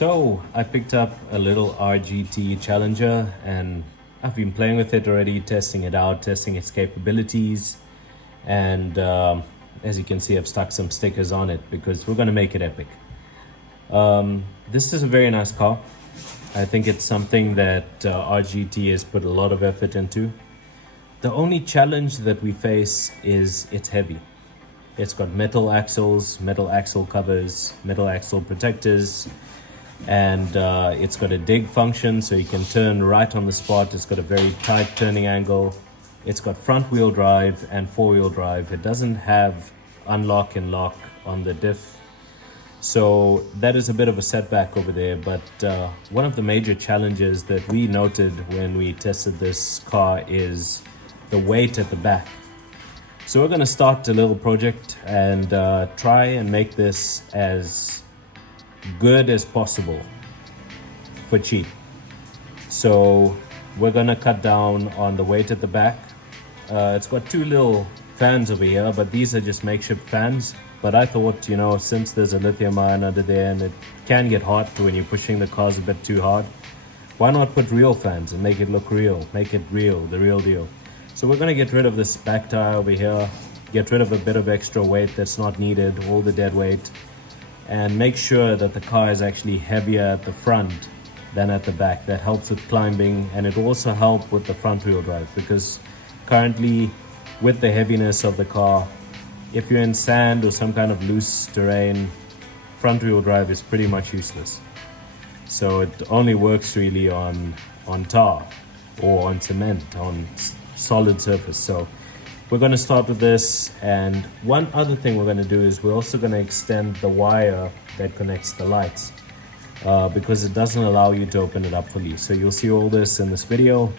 So I picked up a little RGT Challenger and I've been playing with it already, testing it out, testing its capabilities. And as you can see, I've stuck some stickers on it because we're going to make it epic. This is a very nice car. I think it's something that RGT has put a lot of effort into. The only challenge that we face is it's heavy. It's got metal axles, metal axle covers, metal axle protectors, and it's got a dig function so you can turn right on the spot. It's got a very tight turning angle. It's got front wheel drive and four wheel drive. It doesn't have unlock and lock on the diff, so that is a bit of a setback over there. But one of the major challenges that we noted when we tested this car is the weight at the back. So we're going to start a little project and try and make this as good as possible for cheap. So we're going to cut down on the weight at the back. It's got two little fans over here, but these are just makeshift fans. But I thought, you know, since there's a lithium ion under there and it can get hot when you're pushing the cars a bit too hard, why not put real fans and make it look real, make it real, the real deal. So we're going to get rid of this back tire over here, get rid of a bit of extra weight that's not needed, all the dead weight, and make sure that the car is actually heavier at the front than at the back. That helps with climbing, and it will also help with the front wheel drive, because currently with the heaviness of the car, if you're in sand or some kind of loose terrain, front wheel drive is pretty much useless. So it only works really on tar or on cement, on solid surface. So we're going to start with this, and one other thing we're going to do is we're also going to extend the wire that connects the lights because it doesn't allow you to open it up fully. So you'll see all this in this video,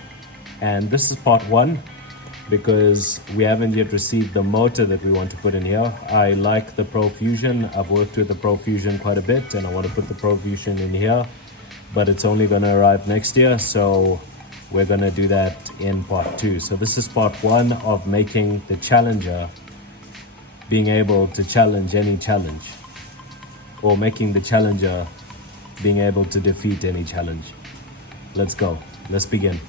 and this is part one because we haven't yet received the motor that we want to put in here. I like the Pro Fusion. I've worked with the Pro Fusion quite a bit, and I want to put the Pro Fusion in here, but it's only going to arrive next year, so we're going to do that in part two. So this is part one of making the Challenger being able to challenge any challenge, or making the Challenger being able to defeat any challenge. Let's go. Let's begin.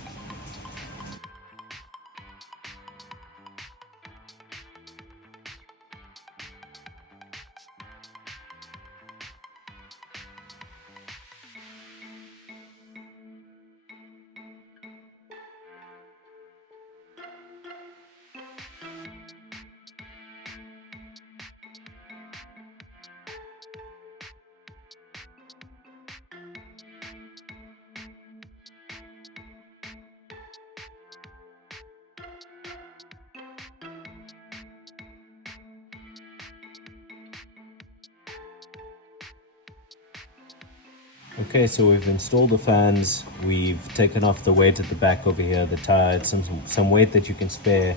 Okay, so we've installed the fans, we've taken off the weight at the back over here, the tire, some weight that you can spare.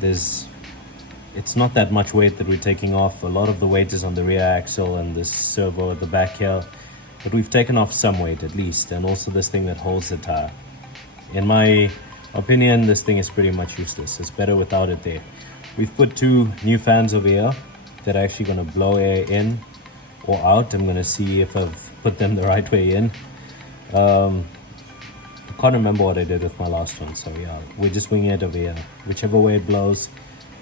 It's not that much weight that we're taking off. A lot of the weight is on the rear axle and this servo at the back here, but we've taken off some weight at least, and also this thing that holds the tire. In my opinion, this thing is pretty much useless. It's better without it there. We've put two new fans over here that are actually going to blow air in or out. I'm going to see if I've put them the right way in. I can't remember what I did with my last one, so yeah, we're just winging it over here. Whichever way it blows,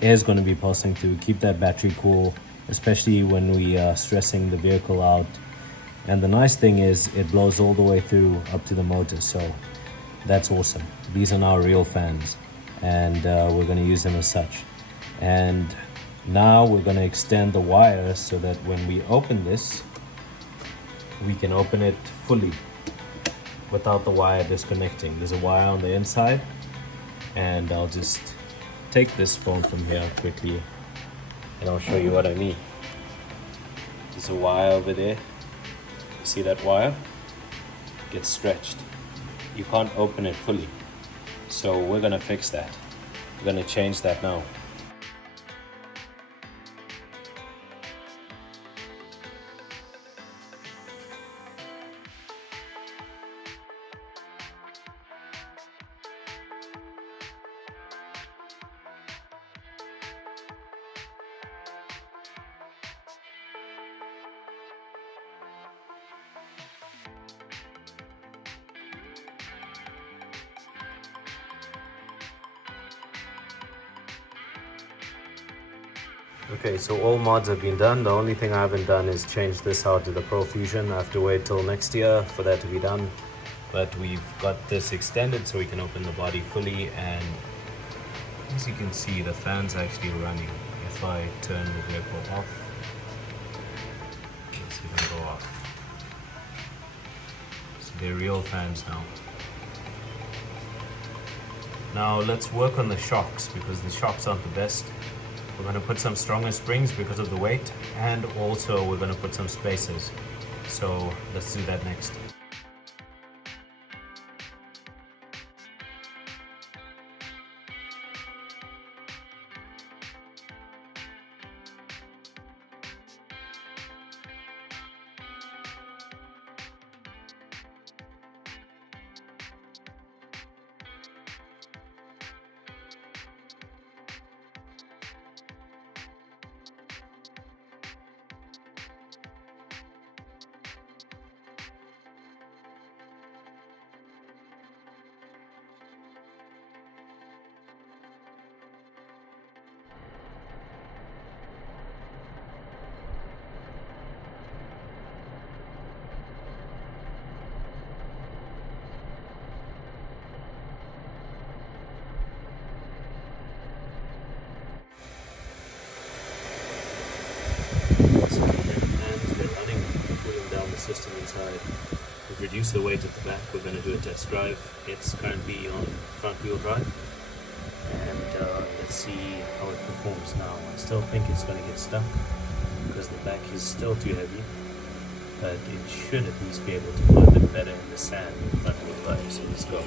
air is going to be passing through. Keep that battery cool, especially when we are stressing the vehicle out. And the nice thing is it blows all the way through up to the motor, so that's awesome. These are now real fans, and we're going to use them as such. And now we're going to extend the wire so that when we open this, we can open it fully without the wire disconnecting. There's a wire on the inside, and I'll just take this phone from here quickly and I'll show you what I mean. There's a wire over there. You see that wire? It gets stretched. You can't open it fully. So we're going to fix that. We're going to change that now. Okay, so all mods have been done. The only thing I haven't done is change this out to the Pro Fusion. I have to wait till next year for that to be done. But we've got this extended so we can open the body fully, and as you can see, the fan's actually running. If I turn the vehicle off, let's see them go off. So they're real fans now. Now let's work on the shocks, because the shocks aren't the best. We're going to put some stronger springs because of the weight, and also we're going to put some spacers. So let's do that next. System inside. We've reduced the weight at the back. We're going to do a test drive. It's currently on front wheel drive, and let's see how it performs now. I still think it's going to get stuck because the back is still too heavy, but it should at least be able to pull a bit better in the sand in front wheel drive. So let's go.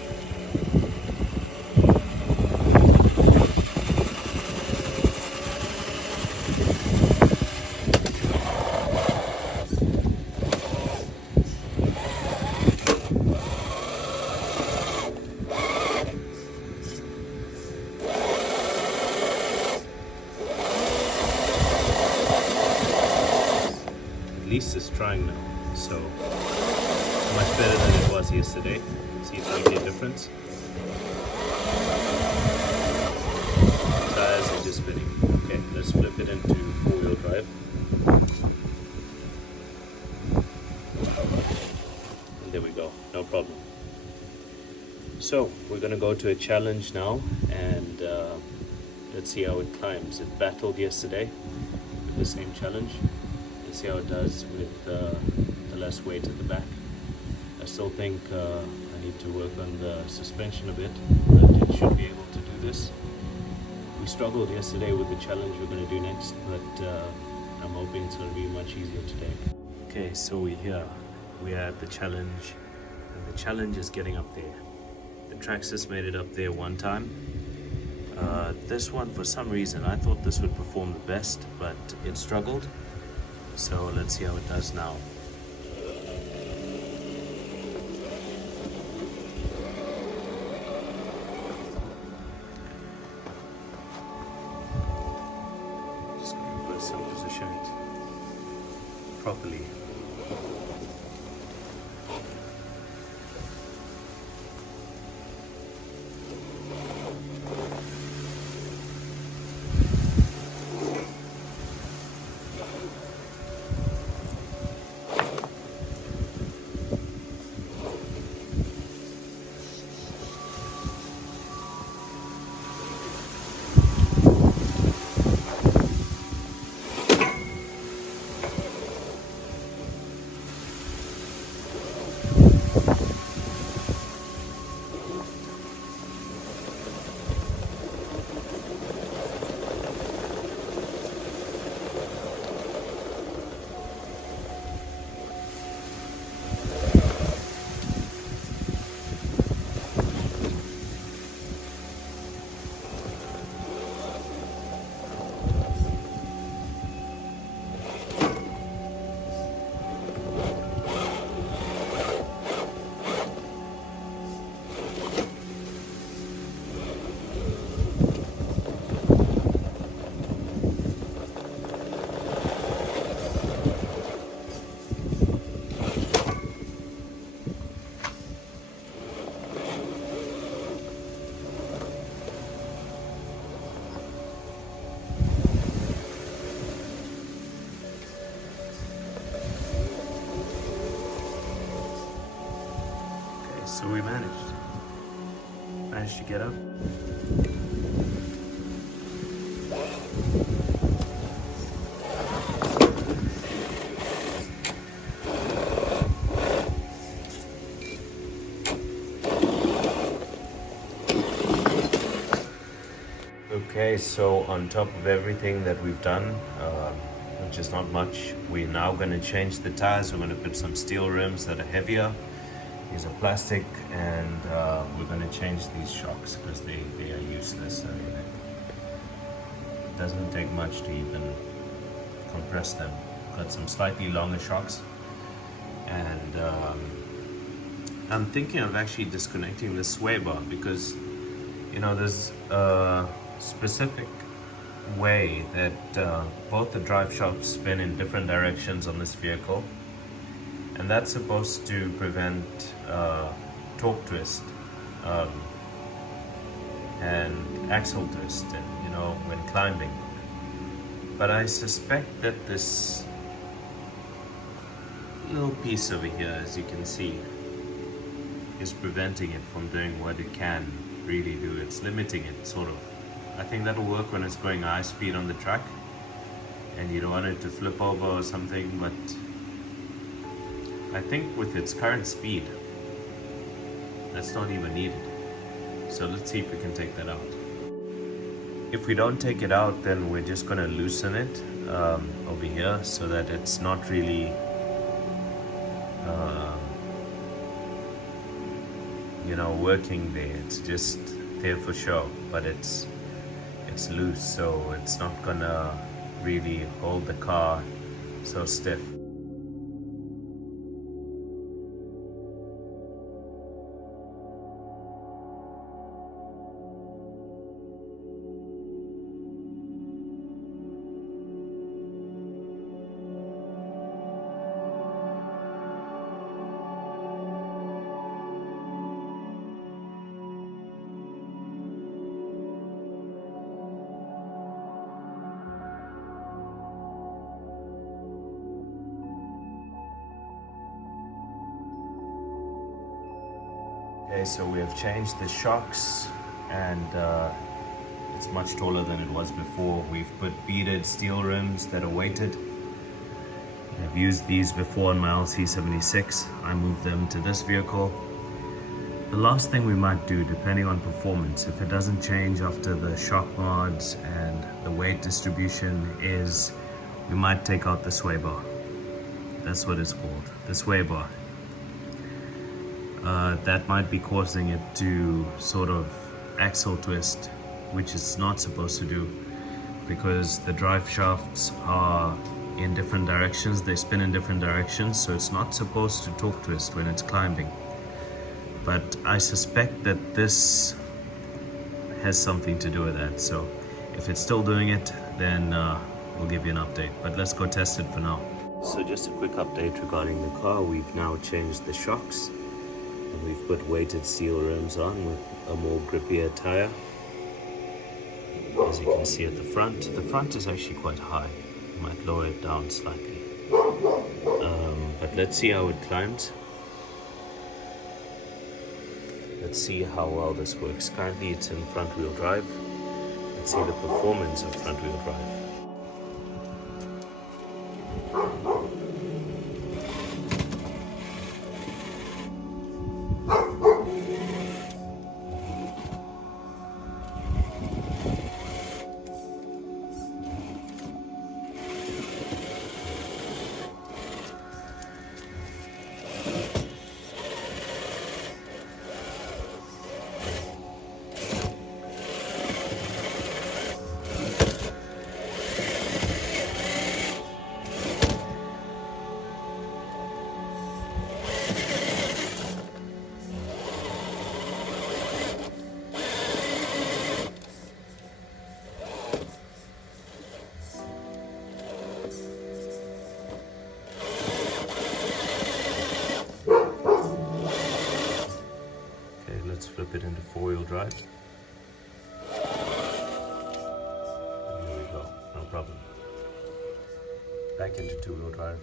At least it's trying now, so much better than it was yesterday. See if I can get a difference. Tires are just spinning. Okay, let's flip it into four-wheel drive. And there we go, no problem. So we're going to go to a challenge now, and let's see how it climbs. It battled yesterday with the same challenge. See how it does with the less weight at the back. I still think I need to work on the suspension a bit, but it should be able to do this. We struggled yesterday with the challenge we're going to do next, but I'm hoping it's going to be much easier today. Okay, so we're here. We're at the challenge, and the challenge is getting up there. The Traxxas made it up there one time. This one, for some reason, I thought this would perform the best, but it struggled. So let's see how it does now. Just going to put some position it properly. So we managed to get up. Okay, so on top of everything that we've done, which is not much, we're now going to change the tires. We're going to put some steel rims that are heavier. These are plastic, and we're going to change these shocks because they are useless. I mean, it doesn't take much to even compress them. Got some slightly longer shocks, and I'm thinking of actually disconnecting the sway bar because, you know, there's a specific way that both the drive shafts spin in different directions on this vehicle, and that's supposed to prevent torque twist and axle twist, and, you know, when climbing. But I suspect that this little piece over here, as you can see, is preventing it from doing what it can really do. It's limiting it, sort of. I think that'll work when it's going high speed on the track and you don't want it to flip over or something, but I think with its current speed, that's not even needed. So let's see if we can take that out. If we don't take it out, then we're just going to loosen it over here so that it's not really you know, working there. It's just there for show, but it's loose, so it's not gonna really hold the car so stiff. Okay, so we have changed the shocks, and it's much taller than it was before. We've put beaded steel rims that are weighted. I've used these before on my LC76. I moved them to this vehicle. The last thing we might do, depending on performance, if it doesn't change after the shock mods and the weight distribution, is we might take out the sway bar. That's what it's called, the sway bar. That might be causing it to sort of axle twist, which it's not supposed to do, because the drive shafts are in different directions, they spin in different directions, so it's not supposed to torque twist when it's climbing. But I suspect that this has something to do with that, so if it's still doing it, then we'll give you an update, but let's go test it for now. So just a quick update regarding the car. We've now changed the shocks. We've put weighted steel rims on with a more grippier tire. As you can see at the front is actually quite high. Might lower it down slightly. But let's see how it climbs. Let's see how well this works. Currently it's in front wheel drive. Let's see the performance of front wheel drive. Let's flip it into four-wheel drive. Here we go, no problem. Back into two-wheel drive.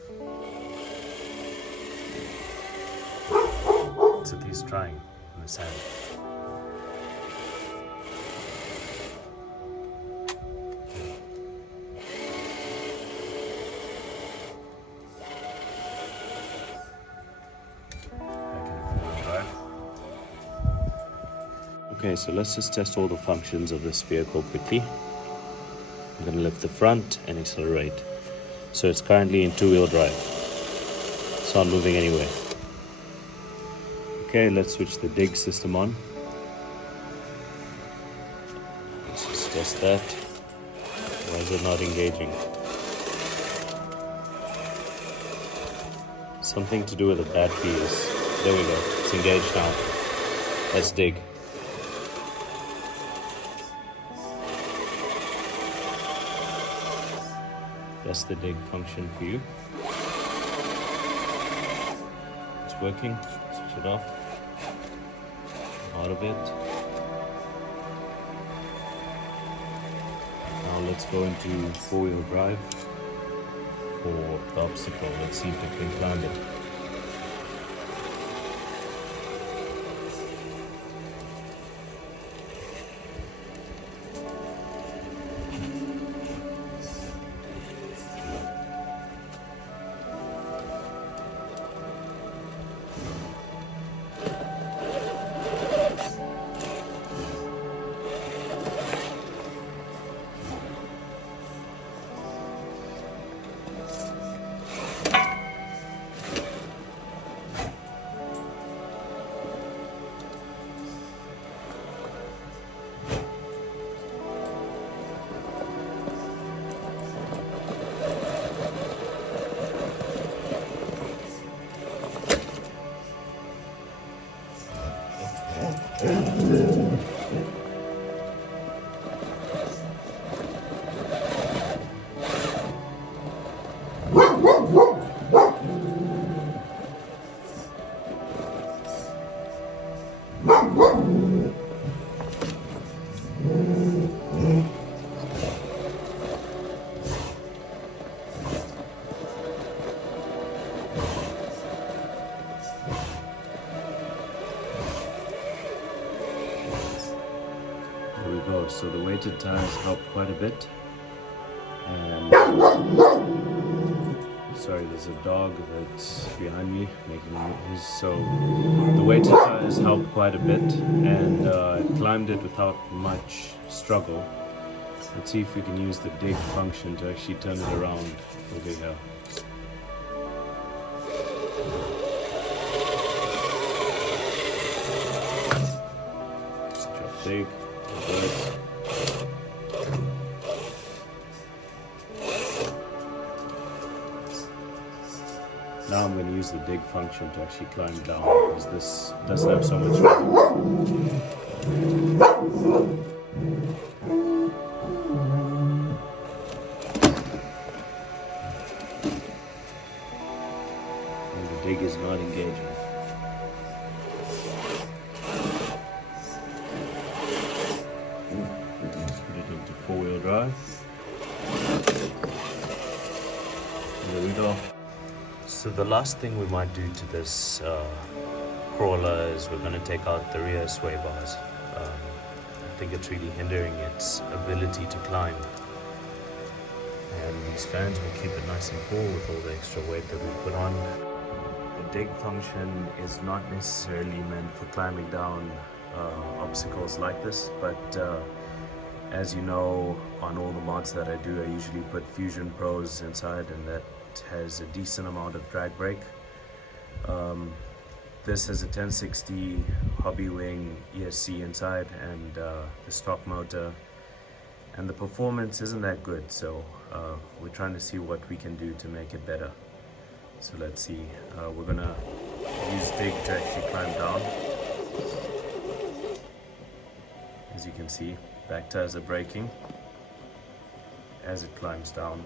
It's at the he's trying in the sand. Okay, so let's just test all the functions of this vehicle quickly. I'm going to lift the front and accelerate. So it's currently in two-wheel drive. It's not moving anywhere. Okay, let's switch the dig system on. Let's just test that. Why is it not engaging? Something to do with the battery is... There we go, it's engaged now. Let's dig. That's the dig function for you. It's working. Switch it off. Out of it. Now let's go into four-wheel drive for the obstacle. Let's see if it can climb it. So the weighted tires help quite a bit, and sorry, there's a dog that's behind me making noise. So the weighted tires help quite a bit, and I climbed it without much struggle. Let's see if we can use the dig function to actually turn it around over here. Drop dig. Good. Now I'm going to use the dig function to actually climb down, because this doesn't have so much room. And the dig is not engaging. Put it into four-wheel drive. There we go. So the last thing we might do to this crawler is we're going to take out the rear sway bars. I think it's really hindering its ability to climb. And these fans will keep it nice and cool with all the extra weight that we put on. The dig function is not necessarily meant for climbing down obstacles like this, but as you know, on all the mods that I do, I usually put Fusion Pros inside, and that has a decent amount of drag brake. This has a 1060 Hobby Wing ESC inside, and the stock motor, and the performance isn't that good, so we're trying to see what we can do to make it better. So let's see, we're gonna use dig to actually climb down. As you can see, back tires are braking as it climbs down.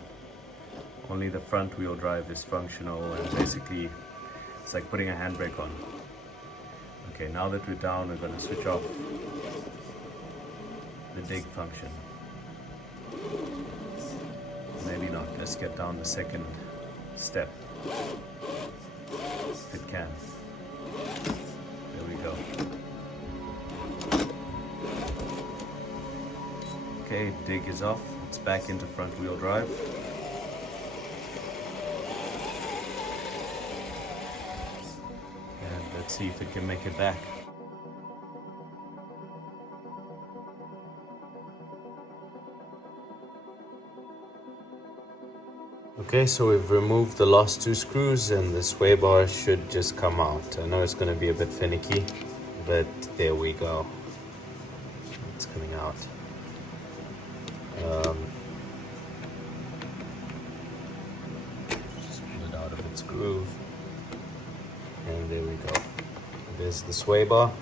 Only the front wheel drive is functional, and basically it's like putting a handbrake on. Okay, now that we're down, we're going to switch off the dig function. Maybe not. Let's get down the second step. If it can. There we Okay, dig is off. It's back into front wheel drive. And let's see if it can make it back. Okay, so we've removed the last 2 screws and the sway bar should just come out. I know it's going to be a bit finicky, but there we go. It's coming out. Just pull it out of its groove. And there we go. There's the sway bar.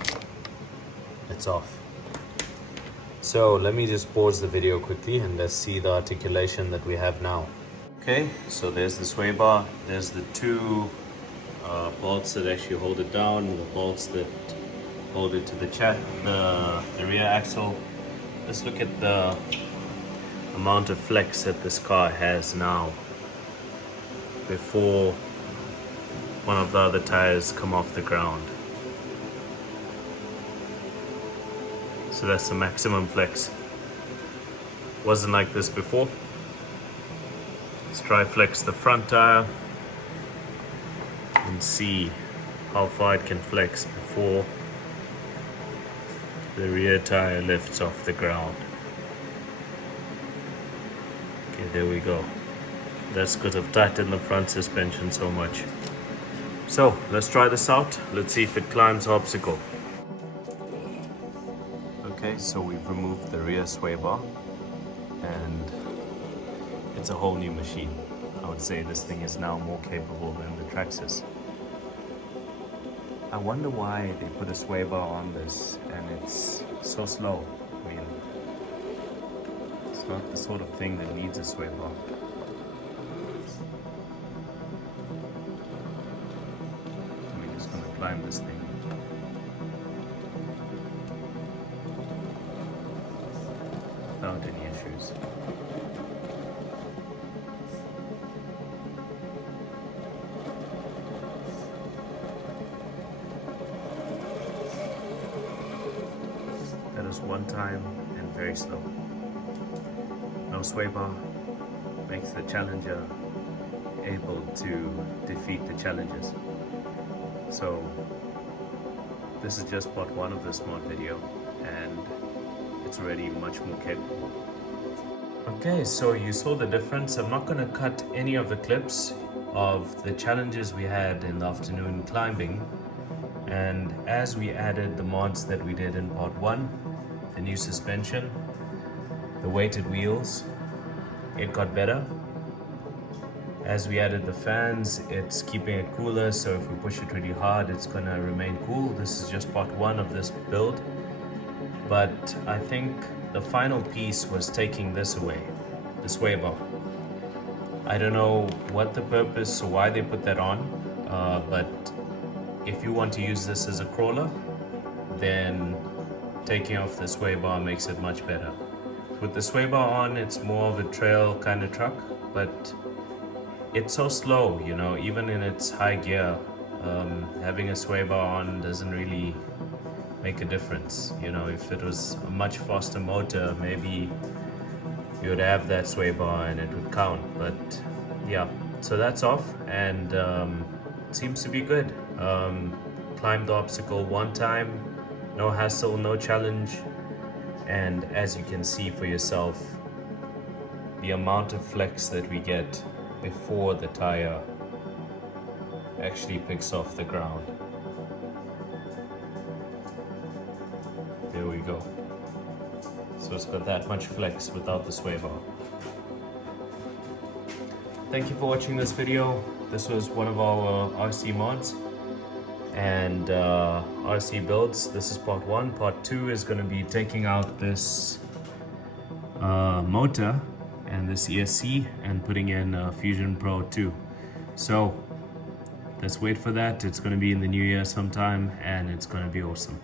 It's off. So let me just pause the video quickly and let's see the articulation that we have now. Okay, so there's the sway bar. There's the 2 bolts that actually hold it down, the bolts that hold it to the rear axle. Let's look at the amount of flex that this car has now before one of the other tires come off the ground. So that's the maximum flex. Wasn't like this before. Let's try flex the front tire and see how far it can flex before the rear tire lifts off the ground. Okay, there we go. That's because I've tightened the front suspension so much. So let's try this out. Let's see if it climbs the obstacle. Okay, so we've removed the rear sway bar and it's a whole new machine. I would say this thing is now more capable than the Traxxas. I wonder why they put a sway bar on this and it's so slow. I mean, it's not the sort of thing that needs a sway bar. We're just gonna climb this thing. Without any issues. That is one time and very slow. No sway bar makes the Challenger able to defeat the Challengers. So this is just part 1 of this mod video and it's already much more capable. Okay, so you saw the difference. I'm not going to cut any of the clips of the challenges we had in the afternoon climbing. And as we added the mods that we did in part 1, the new suspension, the weighted wheels, it got better. As we added the fans, it's keeping it cooler, so if we push it really hard, it's going to remain cool. This is just part 1 of this build. But I think the final piece was taking this away, the sway bar. I don't know what the purpose or why they put that on, but if you want to use this as a crawler, then taking off the sway bar makes it much better. With the sway bar on, it's more of a trail kind of truck, but it's so slow, you know, even in its high gear, having a sway bar on doesn't really make a difference. You know, if it was a much faster motor, maybe you would have that sway bar and it would count. But yeah, so that's off and it seems to be good. Climbed the obstacle 1 time, no hassle, no challenge. And as you can see for yourself, the amount of flex that we get before the tire actually picks off the ground. There we go. So it's got that much flex without the sway bar. Thank you for watching this video. This was one of our RC mods and RC builds. This is part 1. Part 2 is going to be taking out this motor and this ESC and putting in Fusion Pro 2. So let's wait for that. It's going to be in the new year sometime and it's going to be awesome.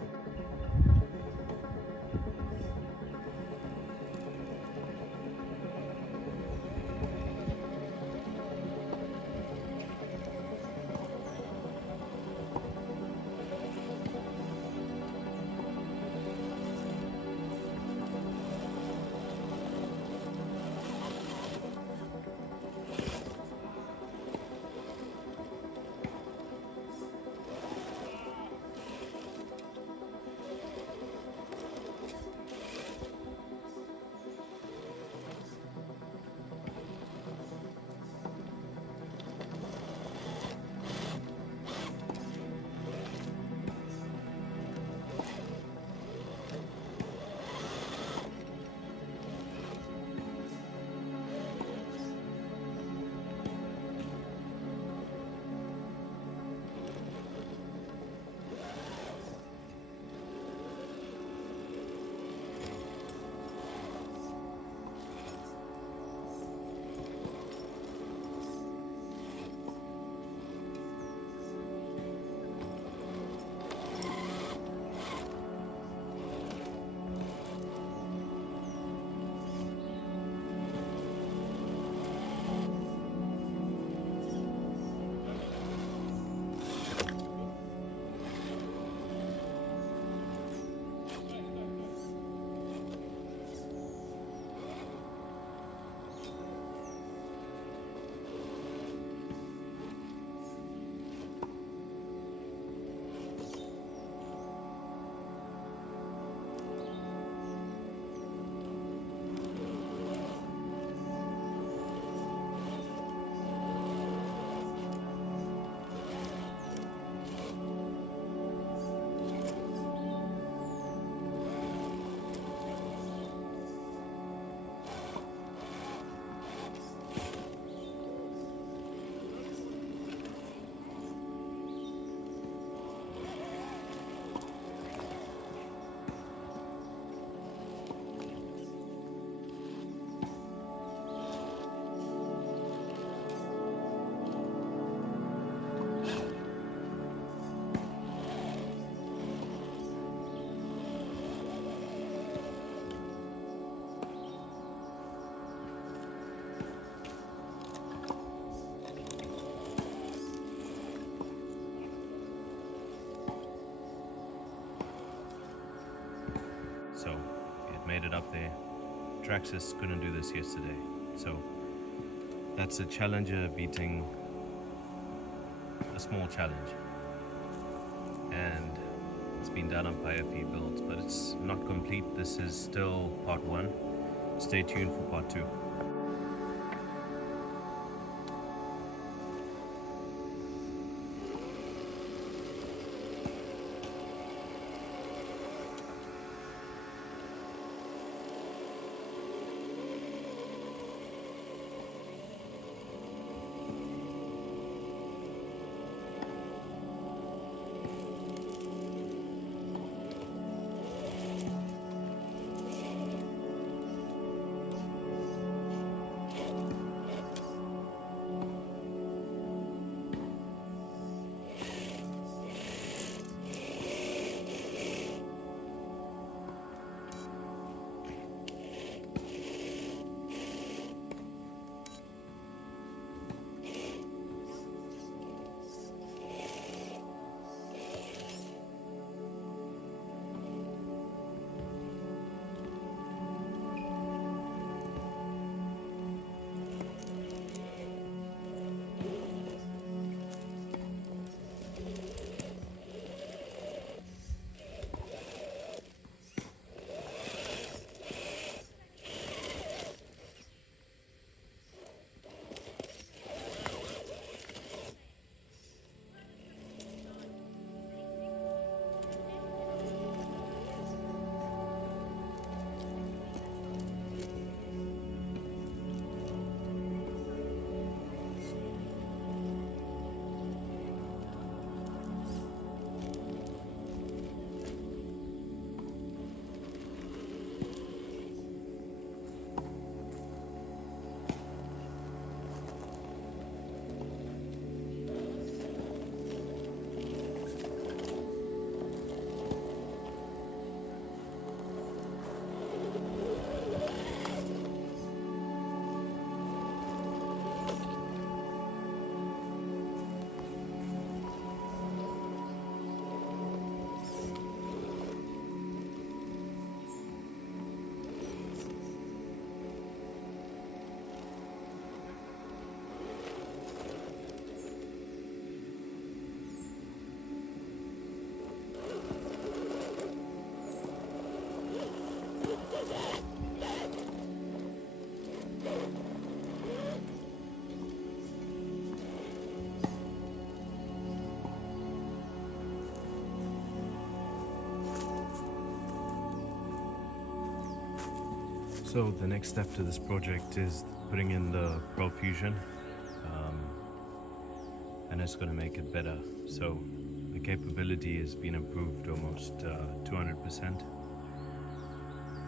it up there. Traxxas couldn't do this yesterday, so that's a Challenger beating a small Challenge, and it's been done up by a few builds, but it's not complete. This is still part 1. Stay tuned for part 2. So the next step to this project is putting in the Pro Fusion, and it's going to make it better. So the capability has been improved almost 200%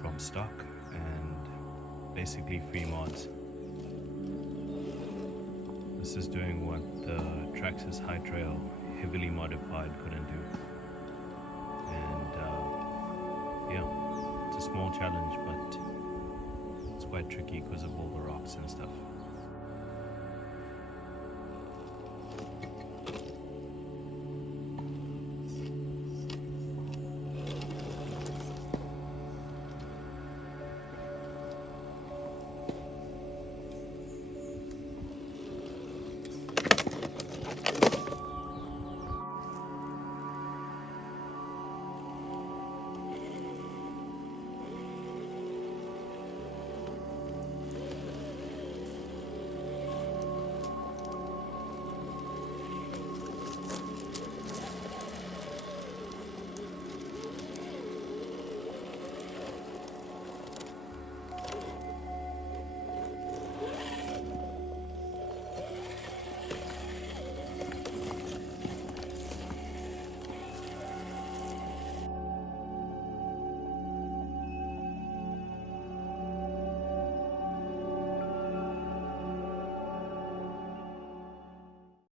from stock, and basically free mods. This is doing what the Traxxas High Trail heavily modified couldn't do. And yeah, it's a small challenge, but it's quite tricky because of all the rocks and stuff.